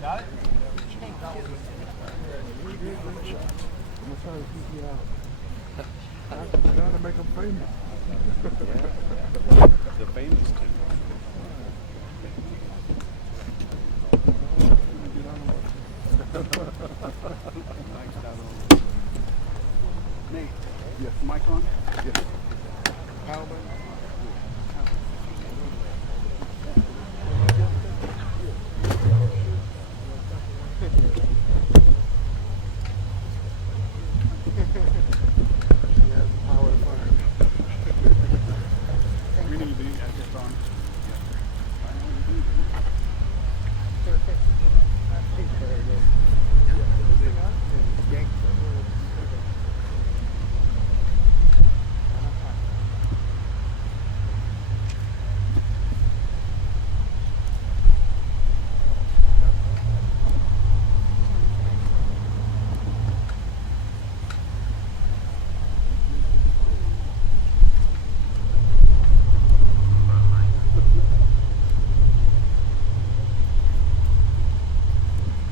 Got it? I'm trying to keep you out. I'm trying to make them famous. The famous two. Nate, Yes. mic on? Yes. Calvin. He has the power to fire. We need to be at this on.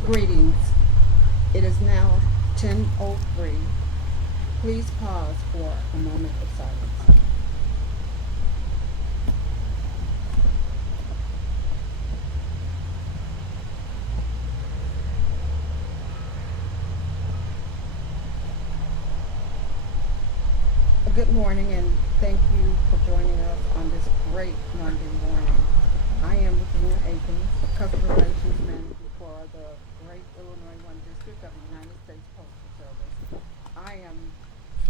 Greetings. It is now 10:03. Please pause for a moment of silence. Good morning and thank you for joining us on this great Monday morning. I am Regina Akins, Customer Relations Manager for the great Illinois 1 District of the United States Postal Service. I am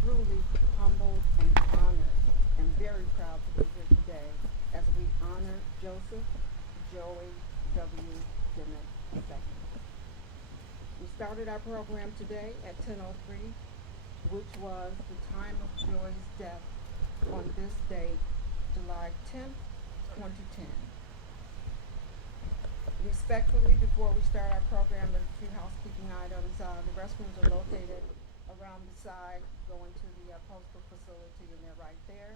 truly humbled and honored and very proud to be here today as we honor Joseph Joey W. Dimock II. We started our program today at 10:03, which was the time of Joy's death on this date, July 10th, 2010. Respectfully, before we start our program, there are a few housekeeping items. The restrooms are located around the side, going to the postal facility, and they're right there.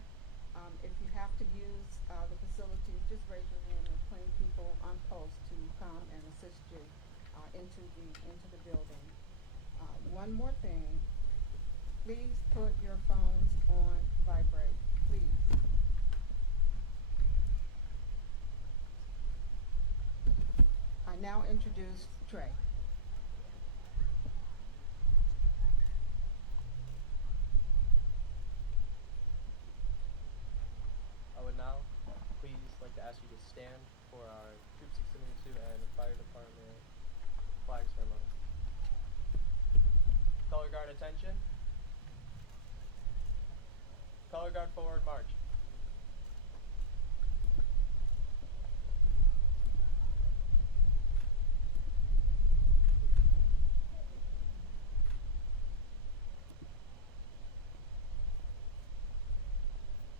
If you have to use the facilities, just raise your hand and plain people on post to come and assist you into the building. One more thing, please put your phones on vibrate, please. I now introduce Trey. I would now please like to ask you to stand for our Troop 672 and Fire Department flag ceremony. Color guard attention. Color guard forward march.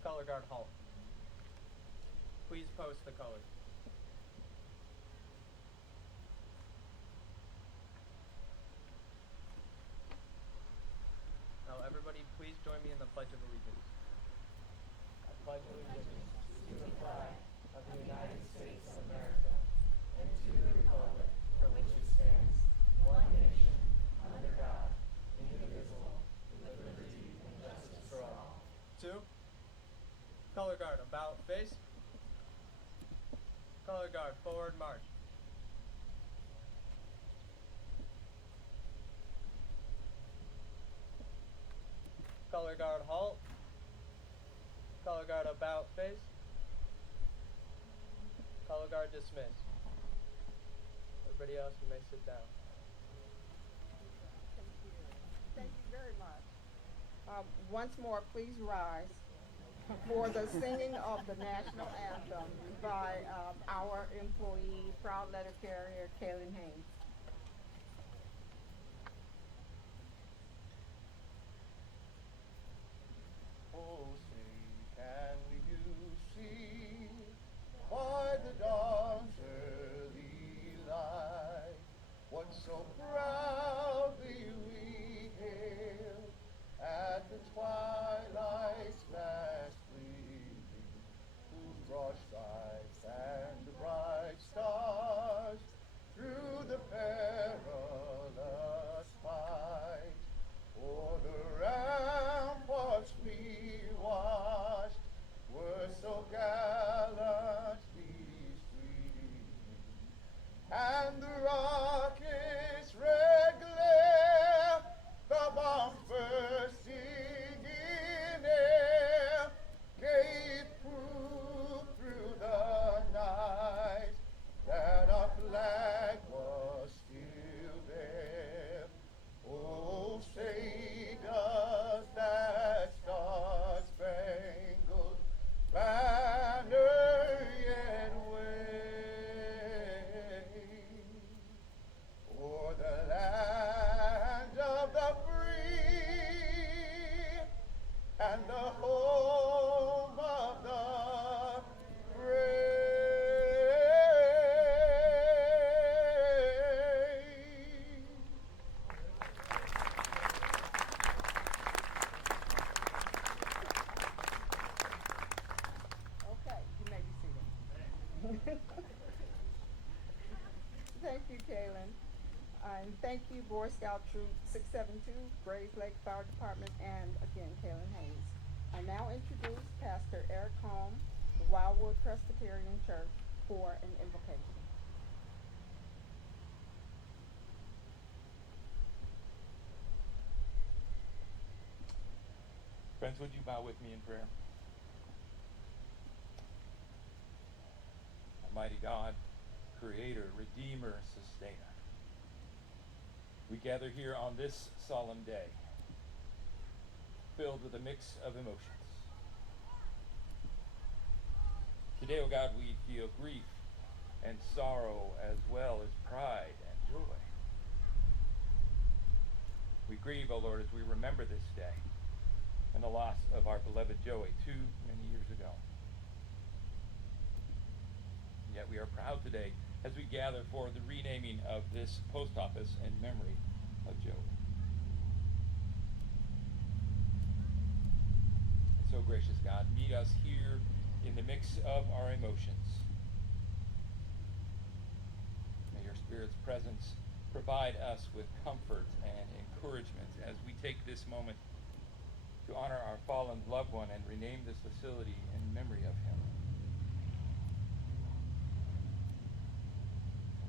Color guard halt. Please post the colors. Now everybody please join me in the Pledge of Allegiance. I pledge allegiance to the flag of the United States of America and to the republic for which it stands, one nation, under God, indivisible, with liberty and justice for all. 2. Color guard about face. Color guard forward march. Color guard halt. Color guard about face. Color guard dismiss. Everybody else, you may sit down. Thank you very much. Once more, please rise for the singing of the national anthem by our employee, proud letter carrier, Kaylin Haynes. Oh, say, can you see by the dawn's early light what so proudly we hailed at the twilight's last gleaming, whose broad stripes and the bright stars through the Kaylin. And thank you, Boy Scout Troop 672, Grayslake Fire Department, and again, Kaylin Hayes. I now introduce Pastor Eric Holm, Wildwood Presbyterian Church, for an invocation. Friends, would you bow with me in prayer? Almighty God, Creator, Redeemer, Sustainer, we gather here on this solemn day, filled with a mix of emotions. Today, O God, we feel grief and sorrow as well as pride and joy. We grieve, O Lord, as we remember this day and the loss of our beloved Joey too many years ago. Yet we are proud today as we gather for the renaming of this post office in memory of Joey. So gracious God, meet us here in the mix of our emotions. May your Spirit's presence provide us with comfort and encouragement as we take this moment to honor our fallen loved one and rename this facility in memory of him.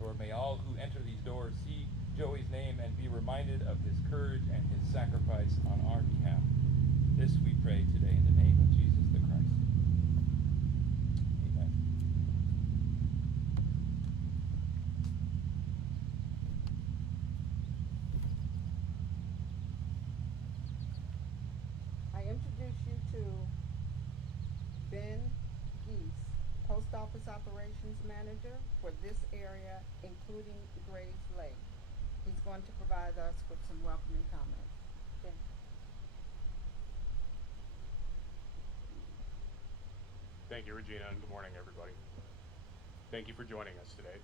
Lord, may all who enter these doors see Joey's name and be reminded of his courage and his sacrifice on our behalf. This we pray today in the name of Jesus the Christ. Amen. I introduce you to Ben Geese, Post Office Operations Manager for this area, including Grayslake. He's going to provide us with some welcoming comments. Ben. Thank you, Regina, and good morning, everybody. Thank you for joining us today.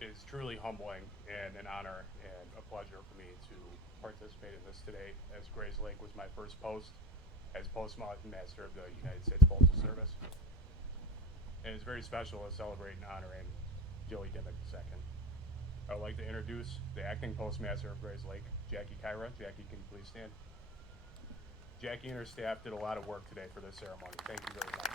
It is truly humbling and an honor and a pleasure for me to participate in this today, as Grayslake was my first post as Postmaster of the United States Postal Service. And it's very special to celebrate and honoring Joey Dimock II. I would like to introduce the acting Postmaster of Grayslake, Jackie Kyra. Jackie, can you please stand? Jackie and her staff did a lot of work today for this ceremony. Thank you very much.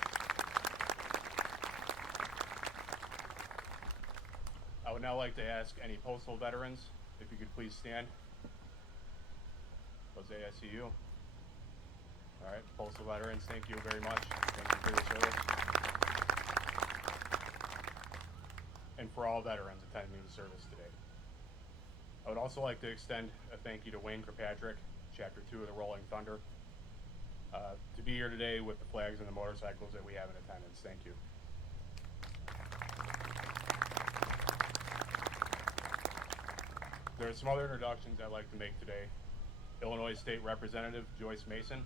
I would now like to ask any postal veterans if you could please stand. Jose, I see you. All right, postal veterans, thank you very much. Thank you for your service. And for all veterans attending the service today. I would also like to extend a thank you to Wayne Kirkpatrick, Chapter 2 of the Rolling Thunder, to be here today with the flags and the motorcycles that we have in attendance. Thank you. There are some other introductions I'd like to make today. Illinois State Representative Joyce Mason.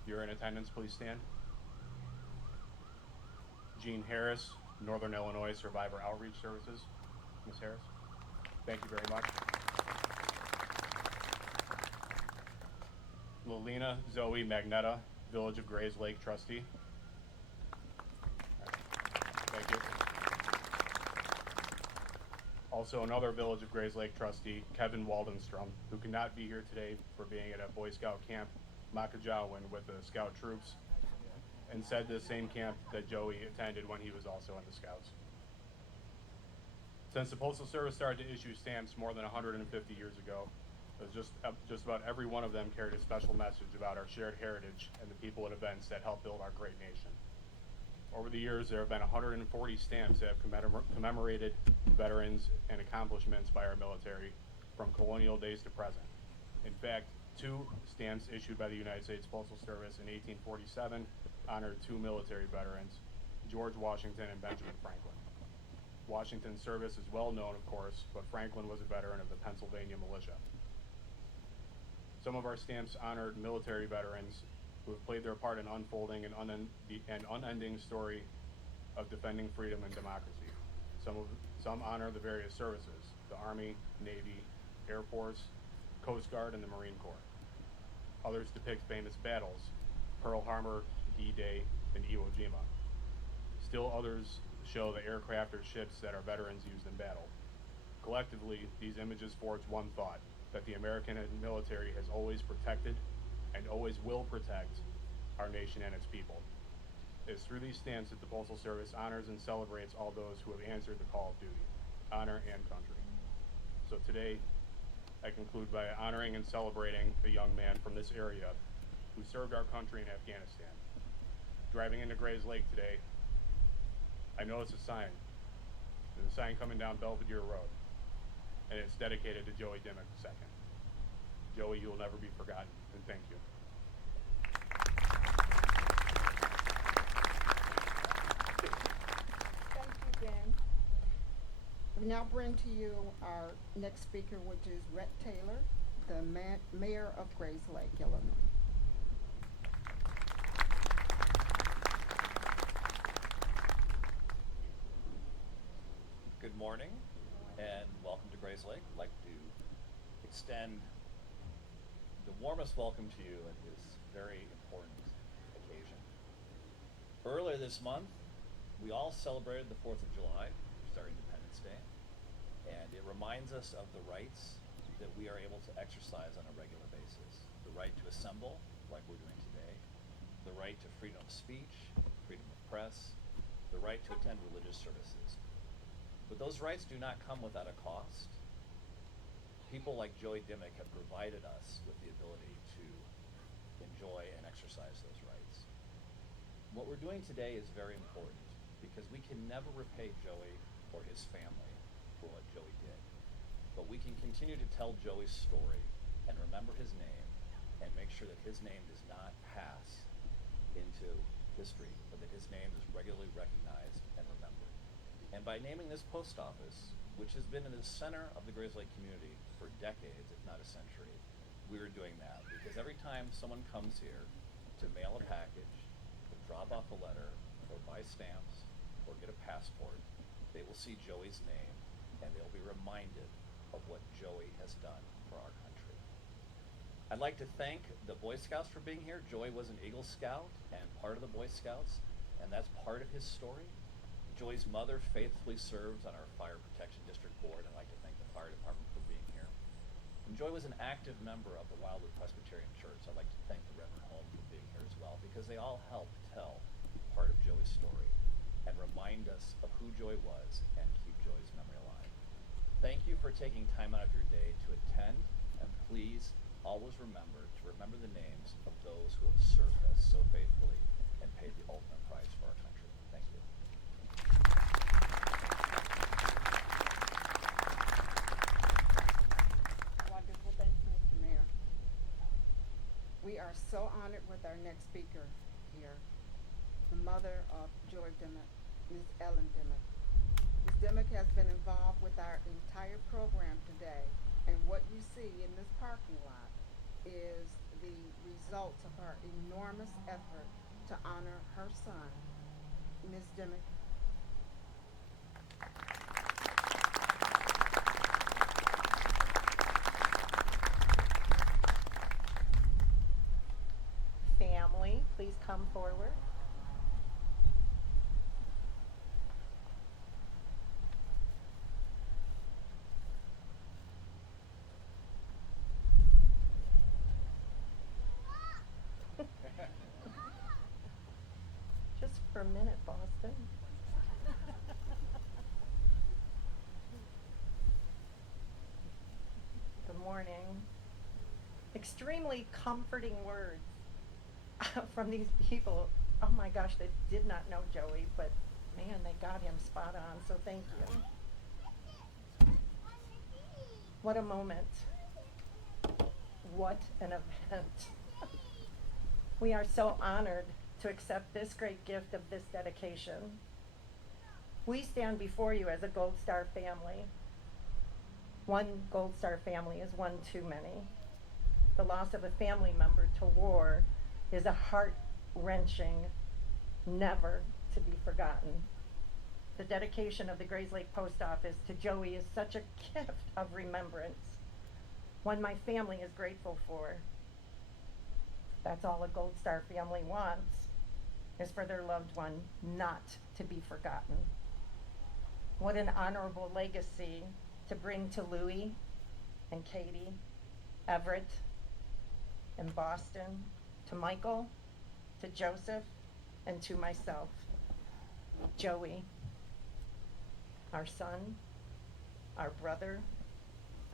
If you're in attendance, please stand. Jean Harris, Northern Illinois Survivor Outreach Services. Ms. Harris, thank you very much. Lilina Zoe Magnetta, Village of Grayslake Trustee. Thank you. Also another Village of Grayslake trustee, Kevin Waldenstrom, who could not be here today for being at a Boy Scout camp, Makajawin, with the Scout troops, and said the same camp that Joey attended when he was also in the Scouts. Since the Postal Service started to issue stamps more than 150 years ago, just about every one of them carried a special message about our shared heritage and the people and events that helped build our great nation. Over the years, there have been 140 stamps that have commemorated veterans and accomplishments by our military from colonial days to present. In fact, 2 stamps issued by the United States Postal Service in 1847 honored 2 military veterans, George Washington and Benjamin Franklin. Washington's service is well known, of course, but Franklin was a veteran of the Pennsylvania militia. Some of our stamps honored military veterans who have played their part in unfolding an unending story of defending freedom and democracy. Some honor the various services, the Army, Navy, Air Force, Coast Guard, and the Marine Corps. Others depict famous battles, Pearl Harbor, D-Day, and Iwo Jima. Still others show the aircraft or ships that our veterans used in battle. Collectively, these images forge one thought, that the American military has always protected and always will protect our nation and its people. It is through these stamps that the Postal Service honors and celebrates all those who have answered the call of duty, honor and country. So today, I conclude by honoring and celebrating a young man from this area who served our country in Afghanistan. Driving into Grayslake today, I noticed a sign. There's a sign coming down Belvedere Road, and it's dedicated to Joey Dimock II. Joey, you will never be forgotten, and thank you. Thank you, Ben. We now bring to you our next speaker, which is Rhett Taylor, the mayor of Grayslake, Illinois. Good morning and welcome to Grayslake. I'd like to extend the warmest welcome to you at this very important occasion. Earlier this month, we all celebrated the 4th of July, which is our Independence Day, and it reminds us of the rights that we are able to exercise on a regular basis. The right to assemble, like we're doing today, the right to freedom of speech, freedom of press, the right to attend religious services. But those rights do not come without a cost. People like Joey Dimock have provided us with the ability to enjoy and exercise those rights. What we're doing today is very important because we can never repay Joey or his family for what Joey did. But we can continue to tell Joey's story and remember his name and make sure that his name does not pass into history, but that his name is regularly recognized and remembered. And by naming this post office, which has been in the center of the Grayslake community for decades, if not a century, we are doing that because every time someone comes here to mail a package, to drop off a letter, or buy stamps, or get a passport, they will see Joey's name and they'll be reminded of what Joey has done for our country. I'd like to thank the Boy Scouts for being here. Joey was an Eagle Scout and part of the Boy Scouts, and that's part of his story. Joey's mother faithfully serves on our Fire Protection District Board. I'd like to thank the fire department for being here. And Joey was an active member of the Wildwood Presbyterian Church. I'd like to thank the Reverend Holmes for being here as well, because they all help tell part of Joey's story and remind us of who Joey was and keep Joey's memory alive. Thank you for taking time out of your day to attend, and please always remember the names of those who have served us so faithfully and paid the ultimate price for our country. Thank you. Wonderful. Thank you, Mr. Mayor. We are so honored with our next speaker here, the mother of Joey Dimock, Ms. Ellen Dimock. Ms. Dimock has been involved with our entire program today, and what you see in this parking lot is the results of her enormous effort to honor her son. Ms. Dimock. Family, please come forward. Just for a minute, Boston. Good morning. Extremely comforting words from these people. Oh my gosh, they did not know Joey, but man, they got him spot on, so thank you. What a moment. What an event. We are so honored to accept this great gift of this dedication. We stand before you as a Gold Star family. One Gold Star family is one too many. The loss of a family member to war is a heart-wrenching, never to be forgotten. The dedication of the Grayslake Post Office to Joey is such a gift of remembrance, one my family is grateful for. That's all a Gold Star family wants, is for their loved one not to be forgotten. What an honorable legacy to bring to Louie and Katie, Everett, and Boston, to Michael, to Joseph, and to myself. Joey, our son, our brother,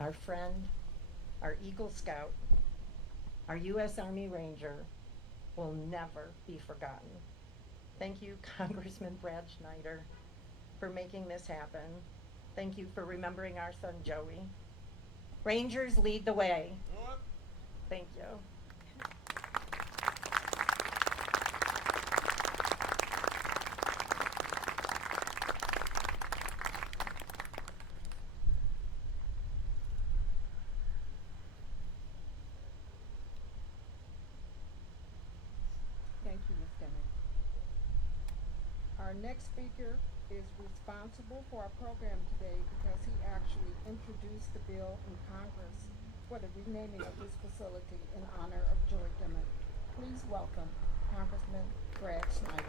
our friend, our Eagle Scout, our U.S. Army Ranger, will never be forgotten. Thank you, Congressman Brad Schneider, for making this happen. Thank you for remembering our son, Joey. Rangers, lead the way. Thank you. Thank you, Ms. Dimock. Our next speaker is responsible for our program today because he actually introduced the bill in Congress for the renaming of this facility in honor of Joey Dimock. Please welcome Congressman Brad Schneider.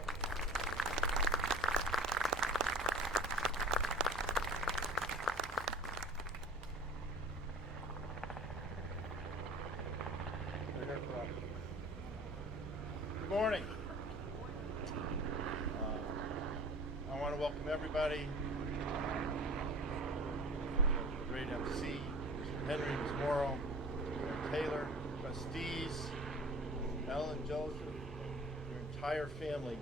Good morning. I want to welcome everybody. The great MC, Mr. Henry, Ms. Morrow, Mayor Taylor, trustees, Ellen, Joseph, your entire family,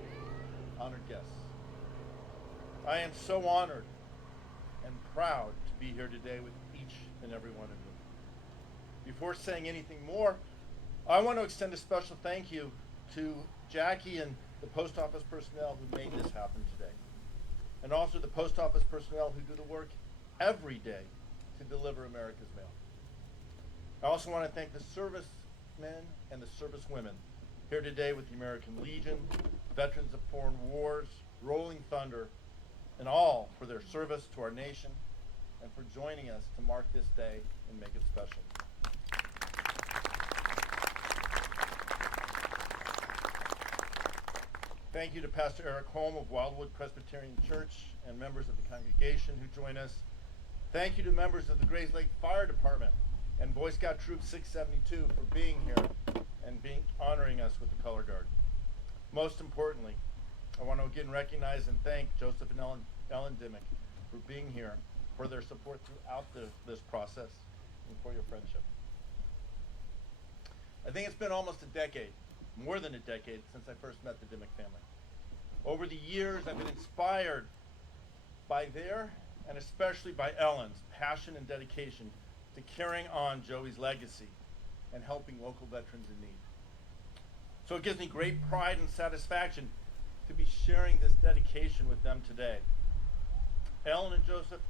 honored guests. I am so honored and proud to be here today with each and every one of you. Before saying anything more, I want to extend a special thank you to Jackie and the post office personnel who made this happen today. And also the post office personnel who do the work every day to deliver America's mail. I also want to thank the servicemen and the servicewomen here today with the American Legion, Veterans of Foreign Wars, Rolling Thunder, and all for their service to our nation and for joining us to mark this day and make it special. Thank you to Pastor Eric Holm of Wildwood Presbyterian Church and members of the congregation who join us. Thank you to members of the Grayslake Fire Department and Boy Scout Troop 672 for being here and honoring us with the color guard. Most importantly, I want to again recognize and thank Joseph and Ellen Dimock for being here, for their support throughout this process, and for your friendship. I think it's been almost a decade, more than a decade, since I first met the Dimock family. Over the years, I've been inspired by their, and especially by Ellen's, passion and dedication to carrying on Joey's legacy and helping local veterans in need. So it gives me great pride and satisfaction to be sharing this dedication with them today. Ellen and Joseph,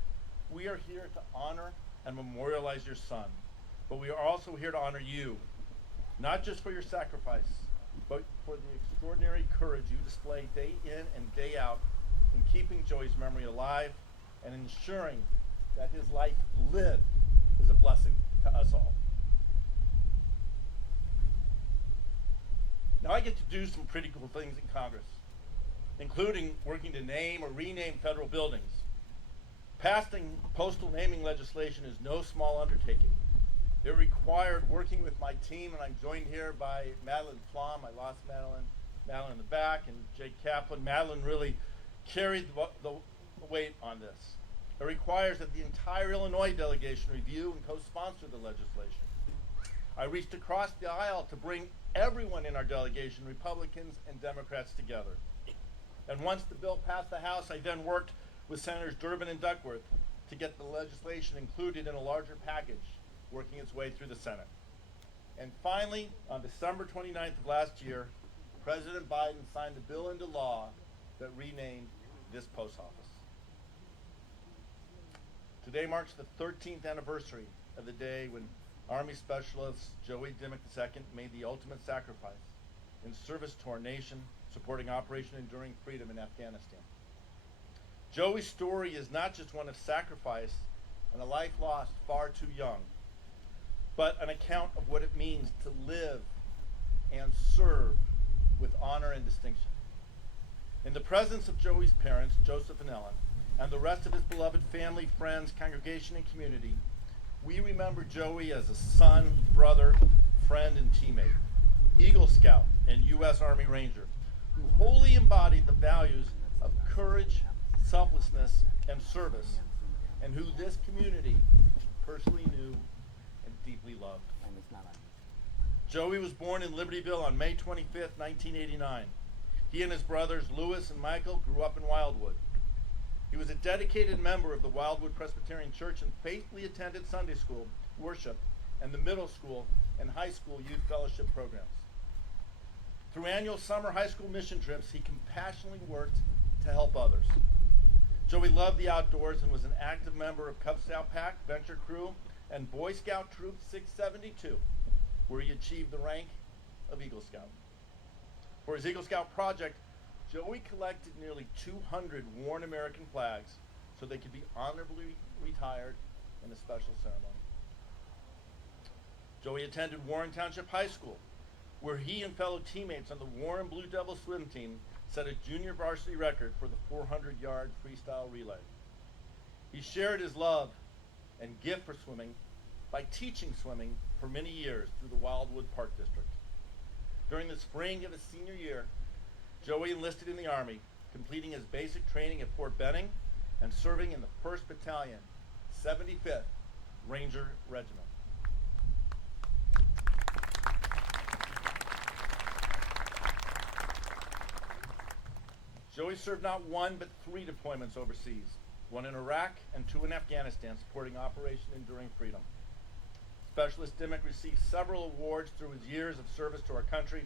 we are here to honor and memorialize your son, but we are also here to honor you, not just for your sacrifice, but for the extraordinary courage you display day in and day out in keeping Joey's memory alive and ensuring that his life lived is a blessing to us all. Now I get to do some pretty cool things in Congress, including working to name or rename federal buildings. Passing postal naming legislation is no small undertaking. It required working with my team, and I'm joined here by Madeline Flom. I lost Madeline in the back, and Jake Kaplan. Madeline really carried the weight on this. It requires that the entire Illinois delegation review and co-sponsor the legislation. I reached across the aisle to bring everyone in our delegation, Republicans and Democrats, together. And once the bill passed the House, I then worked with Senators Durbin and Duckworth to get the legislation included in a larger package, working its way through the Senate. And finally, on December 29th of last year, President Biden signed the bill into law that renamed this post office. Today marks the 13th anniversary of the day when Army Specialist Joey Dimock II made the ultimate sacrifice in service to our nation, supporting Operation Enduring Freedom in Afghanistan. Joey's story is not just one of sacrifice and a life lost far too young, but an account of what it means to live and serve with honor and distinction. In the presence of Joey's parents, Joseph and Ellen, and the rest of his beloved family, friends, congregation, and community, we remember Joey as a son, brother, friend, and teammate, Eagle Scout and U.S. Army Ranger, who wholly embodied the values of courage, selflessness, and service, and who this community personally knew and deeply loved. Joey was born in Libertyville on May 25th, 1989. He and his brothers Louis and Michael grew up in Wildwood. He was a dedicated member of the Wildwood Presbyterian Church and faithfully attended Sunday school, worship, and the middle school and high school youth fellowship programs. Through annual summer high school mission trips, he compassionately worked to help others. Joey loved the outdoors and was an active member of Cub Scout Pack, Venture Crew, and Boy Scout Troop 672, where he achieved the rank of Eagle Scout. For his Eagle Scout project, Joey collected nearly 200 worn American flags so they could be honorably retired in a special ceremony. Joey attended Warren Township High School, where he and fellow teammates on the Warren Blue Devil swim team set a junior varsity record for the 400-yard freestyle relay. He shared his love and gift for swimming by teaching swimming for many years through the Wildwood Park District. During the spring of his senior year, Joey enlisted in the Army, completing his basic training at Fort Benning and serving in the 1st Battalion, 75th Ranger Regiment. Joey served not one but 3 deployments overseas, 1 in Iraq and 2 in Afghanistan, supporting Operation Enduring Freedom. Specialist Dimock received several awards through his years of service to our country,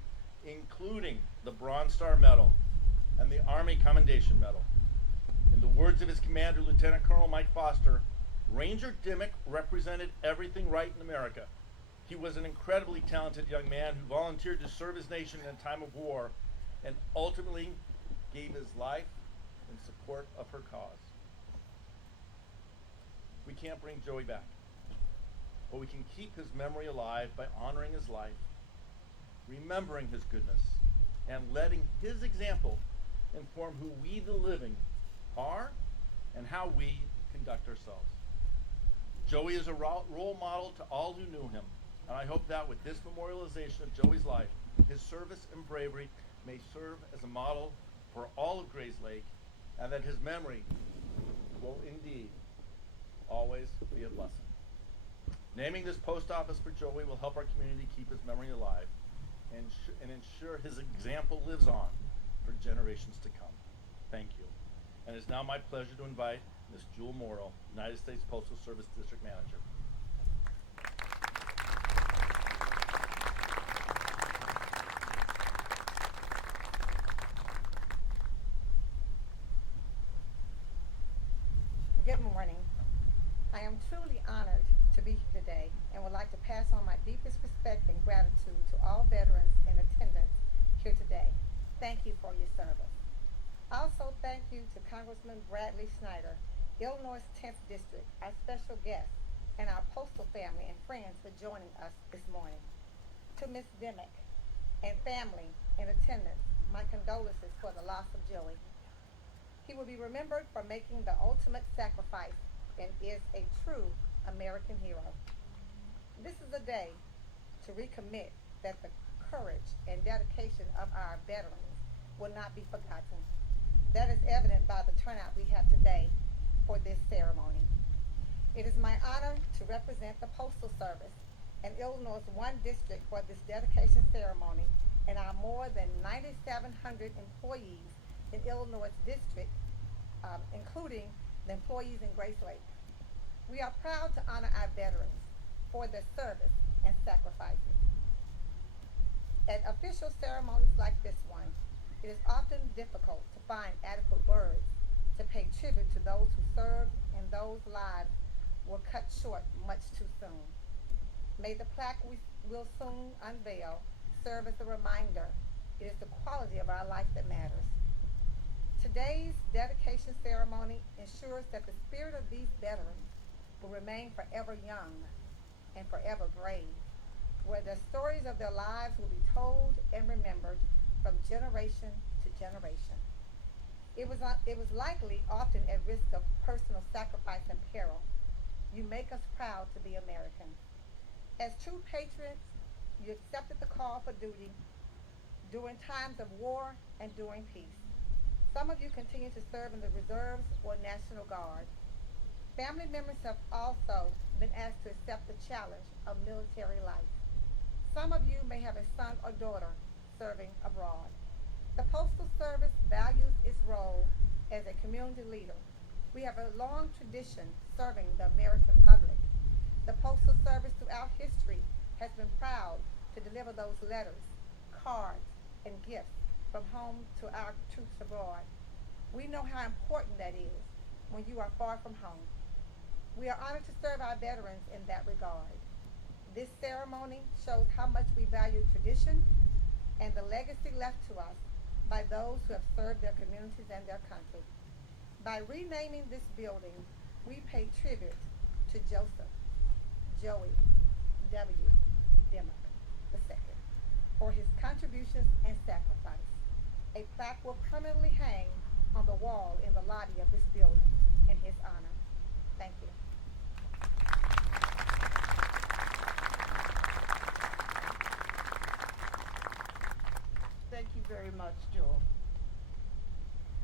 including the Bronze Star Medal and the Army Commendation Medal. In the words of his commander, Lieutenant Colonel Mike Foster, Ranger Dimock represented everything right in America. He was an incredibly talented young man who volunteered to serve his nation in a time of war and ultimately gave his life in support of her cause. We can't bring Joey back, but we can keep his memory alive by honoring his life, remembering his goodness, and letting his example inform who we the living are and how we conduct ourselves. Joey is a role model to all who knew him, and I hope that with this memorialization of Joey's life, his service and bravery may serve as a model for all of Grayslake, and that his memory will indeed always be a blessing. Naming this post office for Joey will help our community keep his memory alive and ensure his example lives on for generations to come. Thank you. And it's now my pleasure to invite Ms. Jewel Morrow, United States Postal Service District Manager. Good morning. I am truly honored to be here today and would like to pass on my deepest respect and gratitude to all veterans in attendance here today. Thank you for your service. Also, thank you to Congressman Bradley Snyder, Illinois' 10th District, our special guest, and our postal family and friends for joining us this morning. To Ms. Dimock and family in attendance, my condolences for the loss of Joey. He will be remembered for making the ultimate sacrifice and is a true American hero. This is a day to recommit that the courage and dedication of our veterans will not be forgotten. That is evident by the turnout we have today for this ceremony. It is my honor to represent the Postal Service and Illinois' 1 district for this dedication ceremony and our more than 9,700 employees in Illinois district, including the employees in Grayslake. We are proud to honor our veterans for their service and sacrifices. At official ceremonies like this one, it is often difficult to find adequate words to pay tribute to those who served and those lives were cut short much too soon. May the plaque we will soon unveil serve as a reminder it is the quality of our life that matters. Today's dedication ceremony ensures that the spirit of these veterans will remain forever young and forever brave, where the stories of their lives will be told and remembered from generation to generation. It was likely often at risk of personal sacrifice and peril. You make us proud to be American. As true patriots, you accepted the call for duty during times of war and during peace. Some of you continue to serve in the reserves or National Guard. Family members have also been asked to accept the challenge of military life. Some of you may have a son or daughter serving abroad. The Postal Service values its role as a community leader. We have a long tradition serving the American public. The Postal Service throughout history has been proud to deliver those letters, cards, and gifts from home to our troops abroad. We know how important that is when you are far from home. We are honored to serve our veterans in that regard. This ceremony shows how much we value tradition and the legacy left to us by those who have served their communities and their country. By renaming this building, we pay tribute to Joseph, Joey W. Dimock II for his contributions and sacrifice. A plaque will permanently hang on the wall in the lobby of this building in his honor. Thank you. Thank you very much, Joel.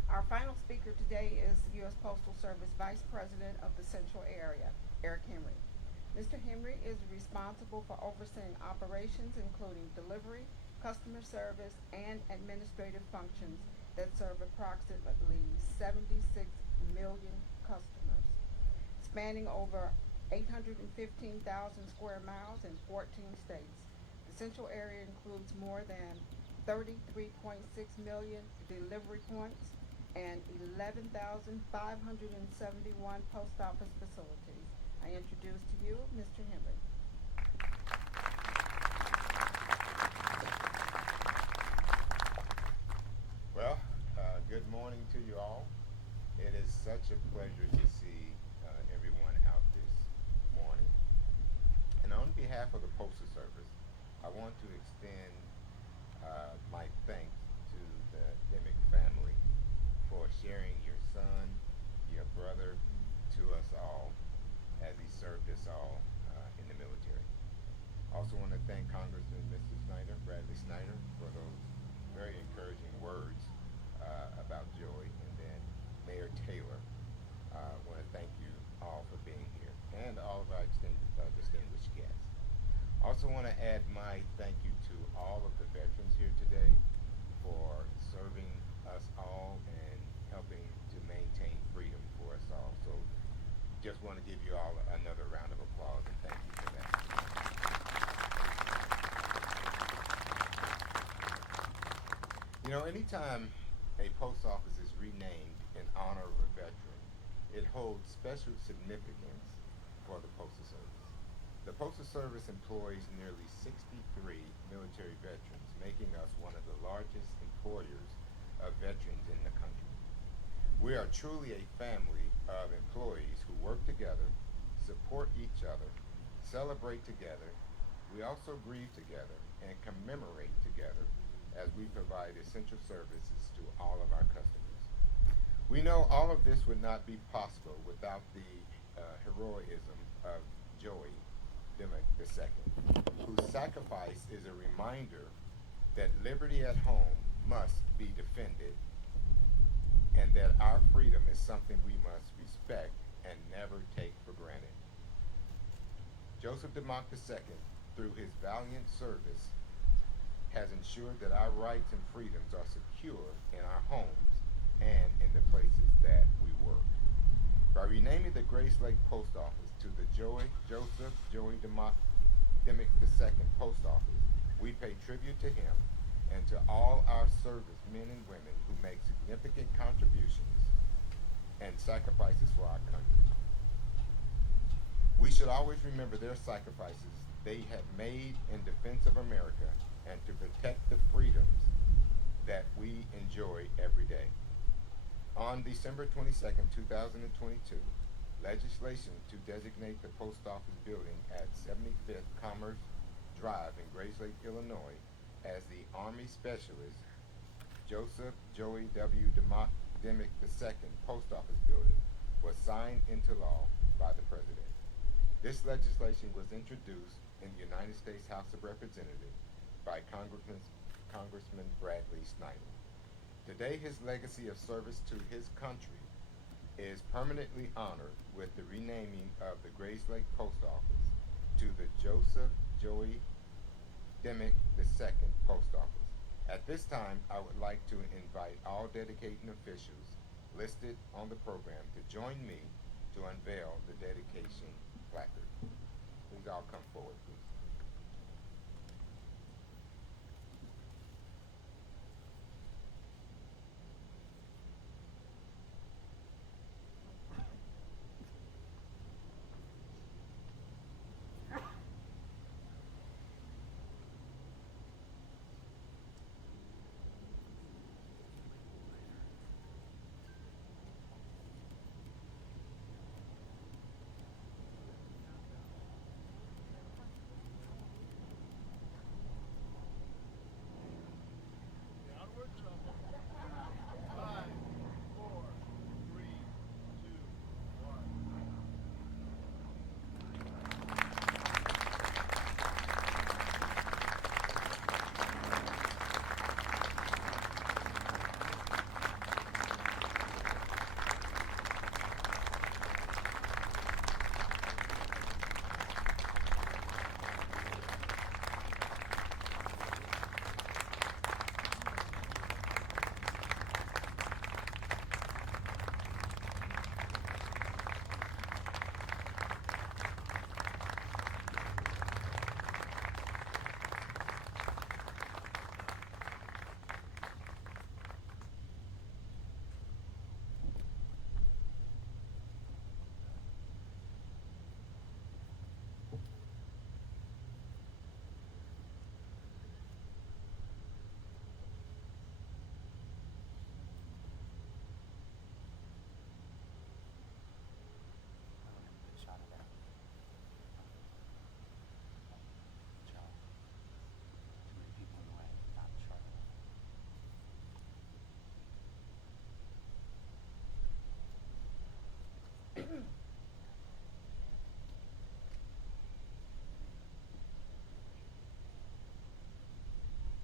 Our final speaker today is U.S. Postal Service Vice President of the Central Area, Eric Henry. Mr. Henry is responsible for overseeing operations including delivery, customer service, and administrative functions that serve approximately 76 million customers, spanning over 815,000 square miles in 14 states. The Central Area includes more than 33.6 million delivery points and 11,571 post office facilities. I introduce to you Mr. Henry. Well, good morning to you all. It is such a pleasure to see everyone out this morning. And on behalf of the Postal Service, I want to extend my thanks to the Dimock family for sharing your son, your brother, to us all as he served us all in the military. Also want to thank Congressman Mr. Snyder, Bradley Snyder, for those very encouraging words about Joey, and then Mayor Taylor. Want to thank you all for being here, and all of our distinguished guests. Also want to add my thank you to all of the veterans here today for serving us all and helping to maintain freedom for us all. So just want to give you all another round of applause and thank you for that. You know, anytime a post office is renamed in honor of a veteran, it holds special significance for the Postal Service. The Postal Service employs nearly 63 military veterans, making us one of the largest employers of veterans in the country. We are truly a family of employees who work together, support each other, celebrate together. We also grieve together and commemorate together as we provide essential services to all of our customers. We know all of this would not be possible without the heroism of Joey Dimock II, whose sacrifice is a reminder that liberty at home must be defended and that our freedom is something we must respect and never take for granted. Joseph Dimock II, through his valiant service, has ensured that our rights and freedoms are secure in our homes and in the places that we work. By renaming the Grayslake Post Office to the Joseph Joey Dimock II Post Office, we pay tribute to him and to all our servicemen and women who make significant contributions and sacrifices for our country. We should always remember their sacrifices they have made in defense of America and to protect the freedoms that we enjoy every day. On December 22nd, 2022, legislation to designate the post office building at 75th Commerce Drive in Grayslake, Illinois as the Army Specialist Joseph Joey W. Dimock Dimock II Post Office Building was signed into law by the President. This legislation was introduced in the United States House of Representatives by Congressman Bradley Snyder. Today, his legacy of service to his country is permanently honored with the renaming of the Grayslake Post Office to the Joseph Joey Dimock II Post Office. At this time, I would like to invite all dedicating officials listed on the program to join me to unveil the dedication placard. Please all come forward, please.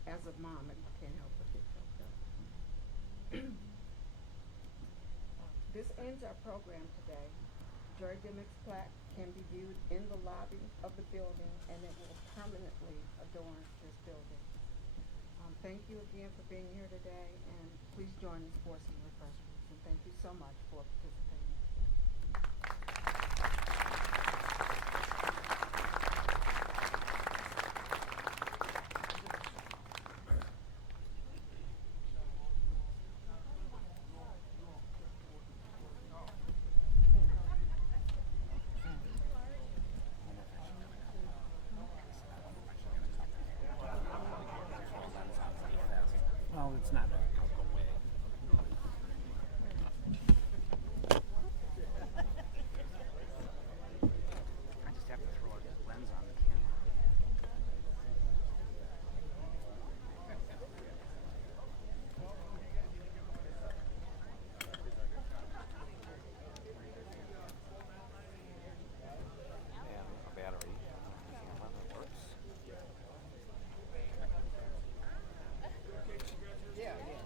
As a mom, I can't help but get choked up. This ends our program today. Joy Dimock's plaque can be viewed in the lobby of the building, and it will permanently adorn this building. Thank you again for being here today, and please join us for some refreshments. And thank you so much for participating today. Well, it's not. I just have to throw a lens on the camera. And a battery. Camera that works. Yeah.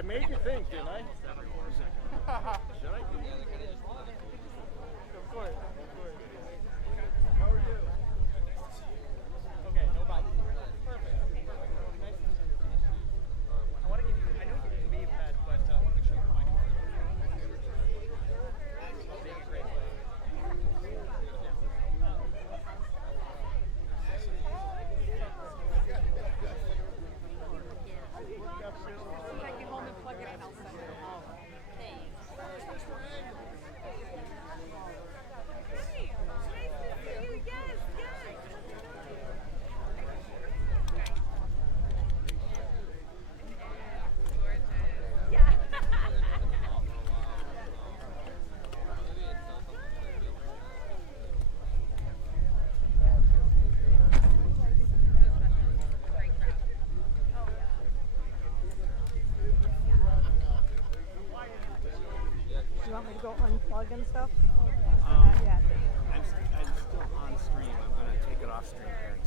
I made you think, didn't I? Should I? Of course. How are you? Okay, no problem. Perfect. Nice to meet you. I want to give you, I know you can be that, but I want to make sure you're fine. Being a great player. Take it home and plug it in. I'll send it. All right. Thanks. Hey, nice to see you. Yes, yes. Yeah. You want me to go unplug and stuff? I'm still on stream. I'm gonna take it off stream here.